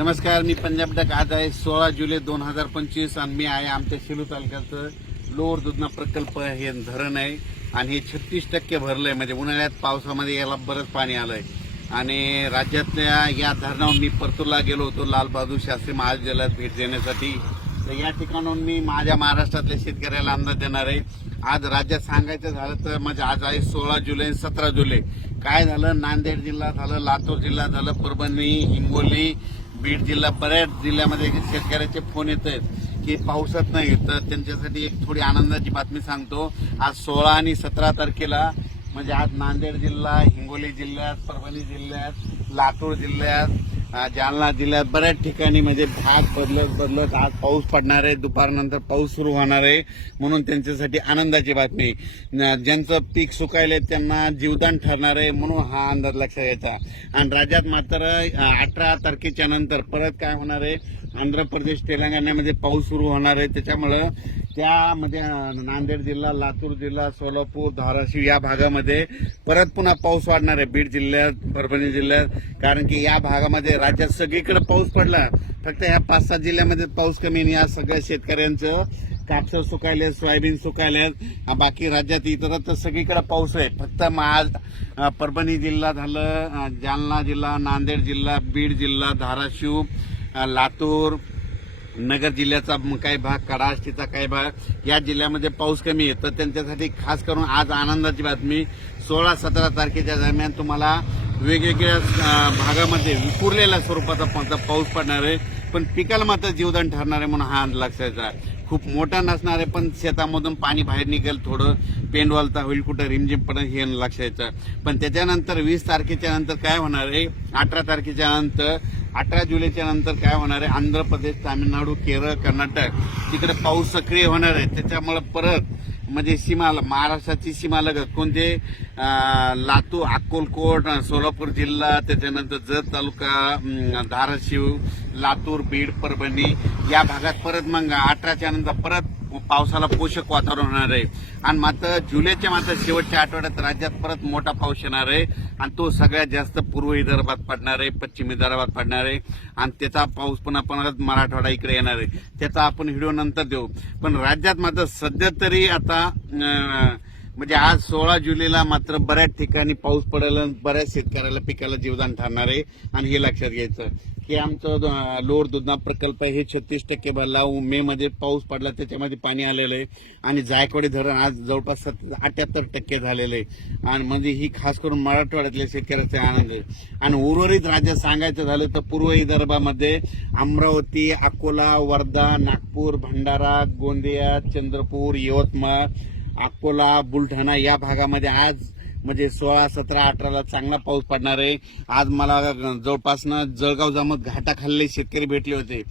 नमस्कार मी पंजाब डक आज आहे सोळा जुलै दोन हजार पंचवीस आणि मी आहे आमच्या सेलू तालुक्याचं लोअर दुधना प्रकल्प हे धरण आहे आणि हे छत्तीस टक्के भरलं आहे म्हणजे उन्हाळ्यात पावसामध्ये याला बरंच पाणी आलं आहे आणि राज्यातल्या या धरणावर मी परतूरला गेलो होतो लालबहादूर शास्त्री महाविद्यालयात भेट देण्यासाठी. तर या ठिकाणाहून मी माझ्या महाराष्ट्रातल्या शेतकऱ्याला अंदाज देणार आहे. आज राज्यात सांगायचं झालं तर म्हणजे आज आहे सोळा जुलै सतरा जुलै. काय झालं? नांदेड जिल्हा झालं लातूर जिल्हा झालं परभणी हिंगोली बीड जिल्हा बऱ्याच जिल्ह्यामध्ये शेतकऱ्याचे फोन येत आहेत की पावसात नाही तर त्यांच्यासाठी एक थोडी आनंदाची बातमी सांगतो. आज सोळा आणि सतरा तारखेला म्हणजे आज नांदेड जिल्हा हिंगोली जिल्ह्यात परभणी जिल्ह्यात लातूर जिल्ह्यात जालना जिल्ह्यात बऱ्याच ठिकाणी म्हणजे भाग बदलत बदलत आज पाऊस पडणार आहे. दुपारनंतर पाऊस सुरू होणार आहे. म्हणून त्यांच्यासाठी आनंदाची बातमी. ज्यांचं पीक सुकायले त्यांना जीवदान ठरणार आहे म्हणून हा अंदाज लक्षात घ्यायचा. आणि राज्यात मात्र अठरा तारखेच्या नंतर परत काय होणार आहे? आंध्र प्रदेश तेलंगणामध्ये पाऊस सुरू होणार आहे. त्याच्यामुळं त्यामध्ये नांदेड जिल्हा लातूर जिल्हा सोलापूर धाराशिव या भागामध्ये परत पुन्हा पाऊस वाढणार आहे. बीड जिल्ह्यात परभणी जिल्ह्यात. कारण की या भागामध्ये राज्यात सगळीकडे पाऊस पडला. फक्त ह्या पाच सात जिल्ह्यामध्ये पाऊस कमी आणि या सगळ्या शेतकऱ्यांचं कापसं सुकायले सोयाबीन सुकायले बाकी राज्यात इतर तर सगळीकडे पाऊस आहे. फक्त आज परभणी जिल्हा झालं जालना जिल्हा नांदेड जिल्हा बीड जिल्हा धाराशिव लातूर नगर जिल्ह्याचा म- काही भाग कडाष्टीचा काही भाग या जिल्ह्यामध्ये पाऊस कमी आहे. तर त्यांच्यासाठी खास करून आज आनंदाची बातमी सोळा सतरा तारखेच्या दरम्यान तुम्हाला वेगवेगळ्या भागामध्ये विखुरलेल्या स्वरूपाचा पाऊस पडणार आहे. पण पिकाला मात्र जीवदान ठरणार आहे म्हणून हा लक्षाचा खूप मोठा नसणार आहे पण शेतामधून पाणी बाहेर निघेल थोडं. पेंडवालता होईल कुठं रिमझिम पण हे लक्षायचं पण त्याच्यानंतर वीस तारखेच्या नंतर काय होणार आहे? अठरा तारखेच्या नंतर अठरा जुलैच्या नंतर काय होणार आहे? आंध्र प्रदेश तामिळनाडू केरळ कर्नाटक तिकडे पाऊस सक्रिय होणार आहे. त्याच्यामुळे परत म्हणजे सीमा महाराष्ट्राची सीमा लगत. कोणते? लातूर अक्कोलकोट सोलापूर जिल्हा त्याच्यानंतर जत तालुका धाराशिव लातूर बीड परभणी या भागात परत मग. अठराच्या नंतर परत पावसाला पोषक वातावरण होणार आहे. आणि मात्र जुलैच्या मात्र शेवटच्या आठवड्यात राज्यात परत मोठा पाऊस येणार आहे. आणि तो सगळ्यात जास्त पूर्व विदर्भात पडणार आहे पश्चिम विदर्भात पडणार आहे. आणि त्याचा पाऊस पुन्हा परत मराठवाडा इकडे येणार आहे. त्याचा आपण व्हिडिओ नंतर देऊ. पण राज्यात मात्र सध्या तरी आता म्हणजे आज सोळा जुलैला मात्र बऱ्याच ठिकाणी पाऊस पडायला आणि बऱ्याच शेतकऱ्याला पिकाला जीवदान ठरणार आहे आणि हे लक्षात घ्यायचं. की आमचं लोअर दुधना प्रकल्प आहे. हे छत्तीस टक्के भरला मे मध्ये पाऊस पडला त्याच्यामध्ये पाणी आलेलं आहे. आणि जायकवाडी धरण आज जवळपास अठ्याहत्तर टक्के झालेलं आहे. आणि म्हणजे ही खास करून मराठवाड्यातल्या शेतकऱ्याचा आनंद आहे. आणि उर्वरित राज्यात सांगायचं झालं तर पूर्व विदर्भामध्ये अमरावती अकोला वर्धा नागपूर भंडारा गोंदिया चंद्रपूर यवतमाळ अकोला बुलढाणा या भागामध्ये आज म्हणजे सोळा सतरा अठराला चांगला पाऊस पडणार आहे. आज मला जवळपासनं जळगाव जामत घाटाखाल्ले शेतकरी भेटले होते.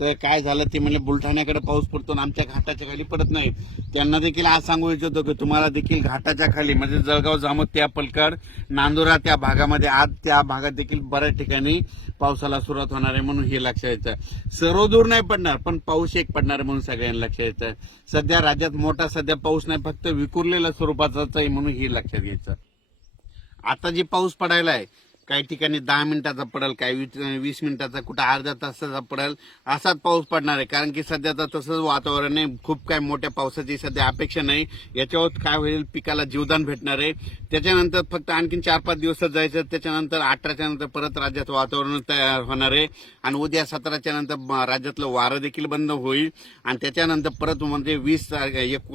तर काय झालं ते म्हणजे बुलढाण्याकडे पाऊस पडतो आणि आमच्या घाटाच्या खाली पडत नाही त्यांना देखील आज सांगू इच्छितो की तुम्हाला देखील घाटाच्या खाली म्हणजे जळगाव जामोद त्या पलकड नांदुरा त्या भागामध्ये आज त्या भागात देखील बऱ्याच ठिकाणी पावसाला सुरुवात होणार आहे म्हणून हे लक्षात यायचं सर्वदूर नाही पडणार पण पाऊस एक पडणार आहे म्हणून सगळ्यांना लक्षात यायचं सध्या राज्यात मोठा सध्या पाऊस नाही फक्त विखुरलेल्या स्वरूपाचाच आहे म्हणून हे लक्षात घ्यायचं. आता जे पाऊस पडायला आहे काही ठिकाणी दहा मिनिटाचा पडेल काही वीस वीस मिनिटाचा कुठं अर्धा तासाचा पडेल असाच पाऊस पडणार आहे. कारण की सध्या तर तसंच वातावरण आहे. खूप काय मोठ्या पावसाची सध्या अपेक्षा नाही. याच्यावर काय होईल पिकाला जीवदान भेटणार आहे. त्याच्यानंतर फक्त आणखीन चार पाच दिवसात जायचं त्याच्यानंतर अठराच्या नंतर परत राज्यात वातावरण तयार होणार आहे. आणि उद्या सतराच्या नंतर राज्यातलं वारं देखील बंद होईल. आणि त्याच्यानंतर परत म्हणजे वीस तारखे एक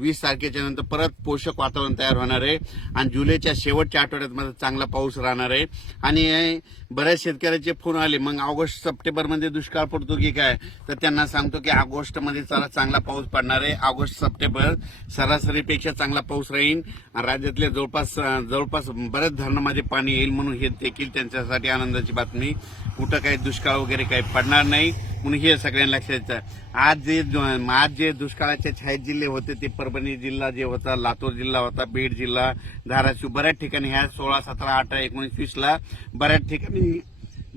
वीस तारखेच्या नंतर परत पोषक वातावरण तयार होणार आहे. आणि जुलैच्या शेवटच्या आठवड्यात मध्ये चांगला पाऊस राहणार आहे. आणि बऱ्याच शेतकऱ्याचे फोन आले. मग ऑगस्ट सप्टेंबरमध्ये दुष्काळ पडतो की काय? तर त्यांना सांगतो की ऑगस्टमध्ये चला चांगला पाऊस पडणार आहे. ऑगस्ट सप्टेंबर सरासरीपेक्षा चांगला पाऊस राहील. राज्यातल्या जवळपास जवळपास बऱ्याच धरणामध्ये पाणी येईल म्हणून हे देखील त्यांच्यासाठी आनंदाची बातमी. कुठं काही दुष्काळ वगैरे काही पडणार नाही. म्हणून हे सगळ्यांना लक्षात आज जे आज जे दुष्काळाचे छायेत जिल्हे होते ते परभणी जिल्हा जे होता लातूर जिल्हा होता बीड जिल्हा धाराशिव बऱ्याच ठिकाणी ह्या सोळा सतरा अठरा एकोणीस वीस ला बऱ्याच ठिकाणी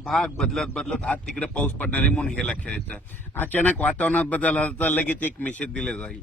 भाग बदलत बदलत आज तिकडे पाऊस पडणार आहे म्हणून हे लक्षात येतं. अचानक वातावरणात बदल तर लगेच एक मेसेज दिले जाईल.